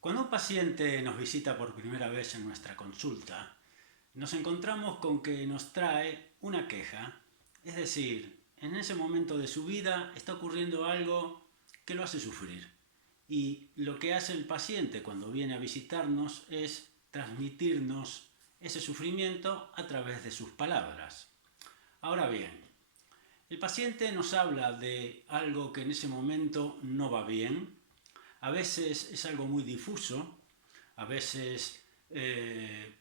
Cuando un paciente nos visita por primera vez en nuestra consulta, nos encontramos con que nos trae una queja, es decir, en ese momento de su vida está ocurriendo algo que lo hace sufrir. Y lo que hace el paciente cuando viene a visitarnos es transmitirnos ese sufrimiento a través de sus palabras. Ahora bien, el paciente nos habla de algo que en ese momento no va bien. A veces es algo muy difuso, a veces se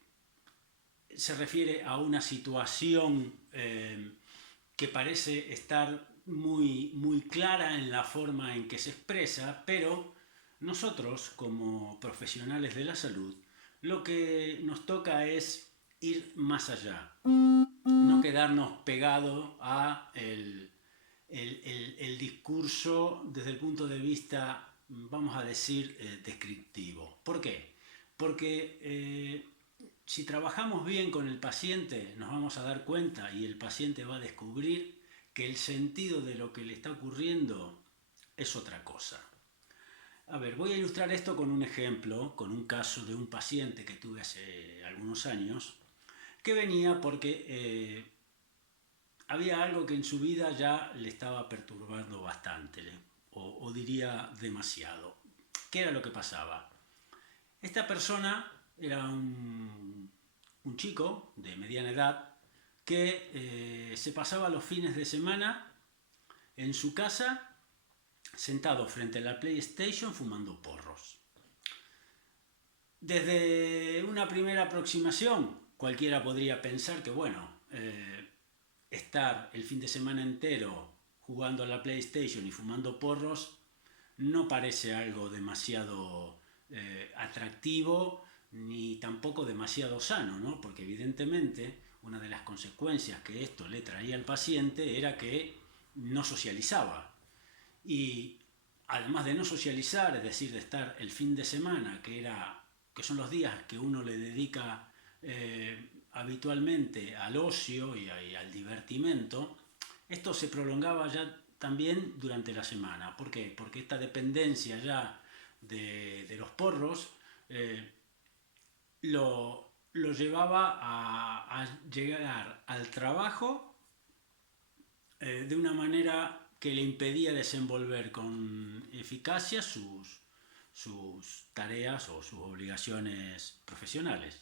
refiere a una situación que parece estar muy clara en la forma en que se expresa, pero nosotros como profesionales de la salud lo que nos toca es ir más allá, no quedarnos pegados a el discurso desde el punto de vista, vamos a decir, descriptivo. ¿Por qué? Porque si trabajamos bien con el paciente nos vamos a dar cuenta y el paciente va a descubrir que el sentido de lo que le está ocurriendo es otra cosa. A ver, voy a ilustrar esto con un ejemplo, con un caso de un paciente que tuve hace algunos años, que venía porque había algo que en su vida ya le estaba perturbando bastante, o diría demasiado. ¿Qué era lo que pasaba? Esta persona era un chico de mediana edad que se pasaba los fines de semana en su casa sentado frente a la PlayStation fumando porros. Desde una primera aproximación, cualquiera podría pensar que, bueno, estar el fin de semana entero jugando a la PlayStation y fumando porros no parece algo demasiado atractivo ni tampoco demasiado sano, ¿no? Porque evidentemente una de las consecuencias que esto le traía al paciente era que no socializaba. Y además de no socializar, es decir, de estar el fin de semana, que son los días que uno le dedica habitualmente al ocio y al divertimento, esto se prolongaba ya también durante la semana. ¿Por qué? Porque esta dependencia ya de los porros lo llevaba a llegar al trabajo de una manera que le impedía desenvolver con eficacia sus tareas o sus obligaciones profesionales.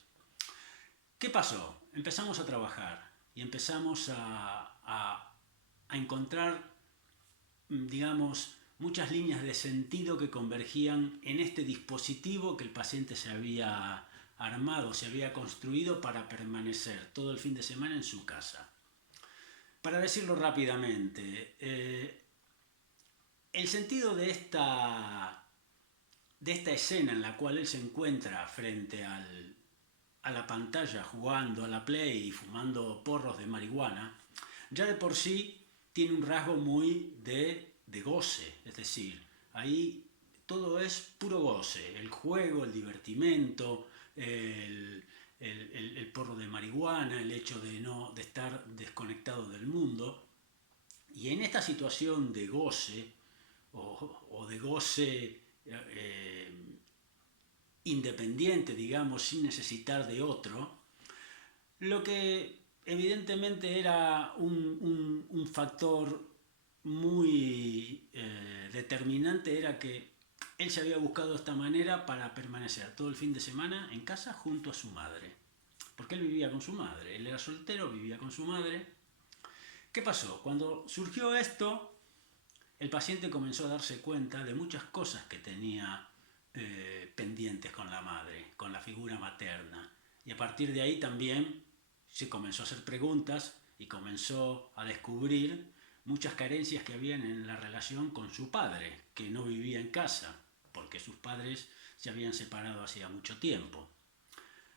¿Qué pasó? Empezamos a trabajar y empezamos a encontrar, digamos, muchas líneas de sentido que convergían en este dispositivo que el paciente se había armado, se había construido para permanecer todo el fin de semana en su casa. Para decirlo rápidamente, el sentido de esta escena en la cual él se encuentra frente a la pantalla jugando a la Play y fumando porros de marihuana, ya de por sí tiene un rasgo muy de goce, es decir, ahí todo es puro goce, el juego, el divertimento, el porro de marihuana, el hecho de estar desconectado del mundo. Y en esta situación de goce o de goce independiente, digamos, sin necesitar de otro, lo que evidentemente era un factor muy determinante era que él se había buscado esta manera para permanecer todo el fin de semana en casa junto a su madre. Porque él vivía con su madre, él era soltero, vivía con su madre. ¿Qué pasó? Cuando surgió esto, el paciente comenzó a darse cuenta de muchas cosas que tenía pendientes con la madre, con la figura materna. Y a partir de ahí también se comenzó a hacer preguntas y comenzó a descubrir muchas carencias que habían en la relación con su padre, que no vivía en casa, porque sus padres se habían separado hacía mucho tiempo.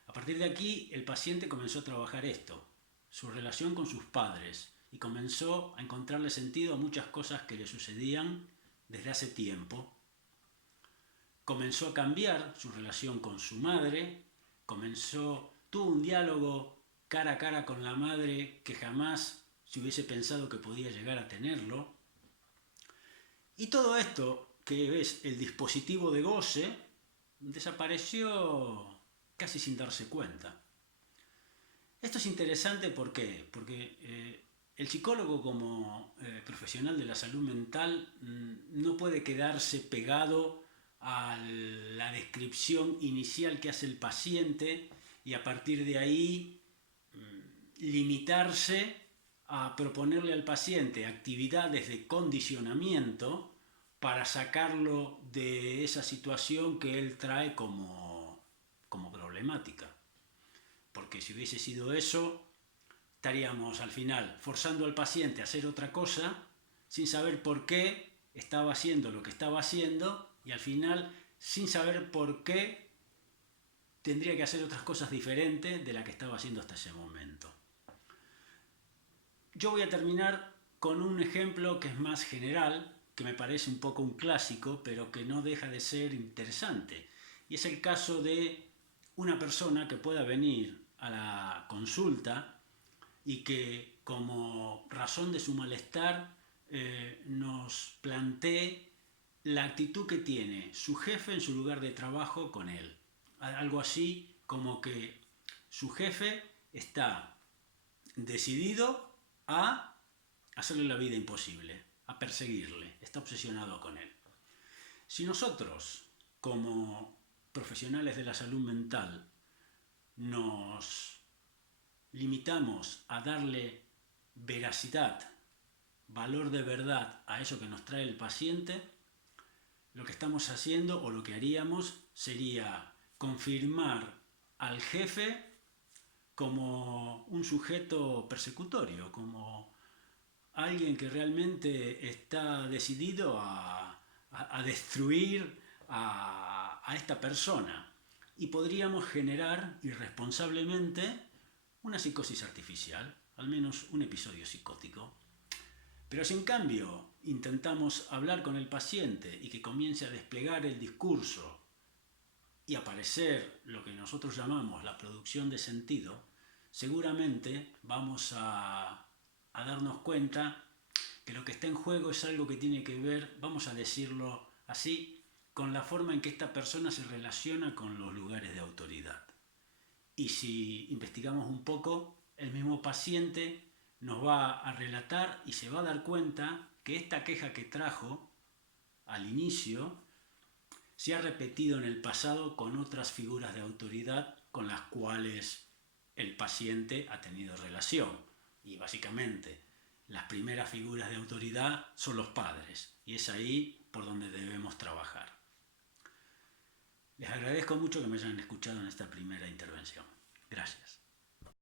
A partir de aquí, el paciente comenzó a trabajar esto, su relación con sus padres, y comenzó a encontrarle sentido a muchas cosas que le sucedían desde hace tiempo. Comenzó a cambiar su relación con su madre, tuvo un diálogo cara a cara con la madre que jamás se hubiese pensado que podía llegar a tenerlo. Y todo esto, que es el dispositivo de goce, desapareció casi sin darse cuenta. Esto es interesante, ¿por qué? Porque el psicólogo como profesional de la salud mental no puede quedarse pegado a la descripción inicial que hace el paciente y a partir de ahí limitarse a proponerle al paciente actividades de condicionamiento para sacarlo de esa situación que él trae como problemática. Porque si hubiese sido eso, estaríamos al final forzando al paciente a hacer otra cosa sin saber por qué estaba haciendo lo que estaba haciendo y al final sin saber por qué tendría que hacer otras cosas diferentes de la que estaba haciendo hasta ese momento. Yo voy a terminar con un ejemplo que es más general, que me parece un poco un clásico, pero que no deja de ser interesante. Y es el caso de una persona que pueda venir a la consulta y que como razón de su malestar nos plantee la actitud que tiene su jefe en su lugar de trabajo con él. Algo así como que su jefe está decidido a hacerle la vida imposible, a perseguirle, está obsesionado con él. Si nosotros, como profesionales de la salud mental, nos limitamos a darle veracidad, valor de verdad a eso que nos trae el paciente, lo que estamos haciendo o lo que haríamos sería confirmar al jefe como un sujeto persecutorio, como alguien que realmente está decidido a destruir a esta persona. Y podríamos generar irresponsablemente una psicosis artificial, al menos un episodio psicótico. Pero si en cambio intentamos hablar con el paciente y que comience a desplegar el discurso y aparecer lo que nosotros llamamos la producción de sentido, seguramente vamos a darnos cuenta que lo que está en juego es algo que tiene que ver, vamos a decirlo así, con la forma en que esta persona se relaciona con los lugares de autoridad. Y si investigamos un poco, el mismo paciente nos va a relatar y se va a dar cuenta que esta queja que trajo al inicio se ha repetido en el pasado con otras figuras de autoridad con las cuales el paciente ha tenido relación. Y básicamente las primeras figuras de autoridad son los padres y es ahí por donde debemos trabajar. Les agradezco mucho que me hayan escuchado en esta primera intervención. Gracias.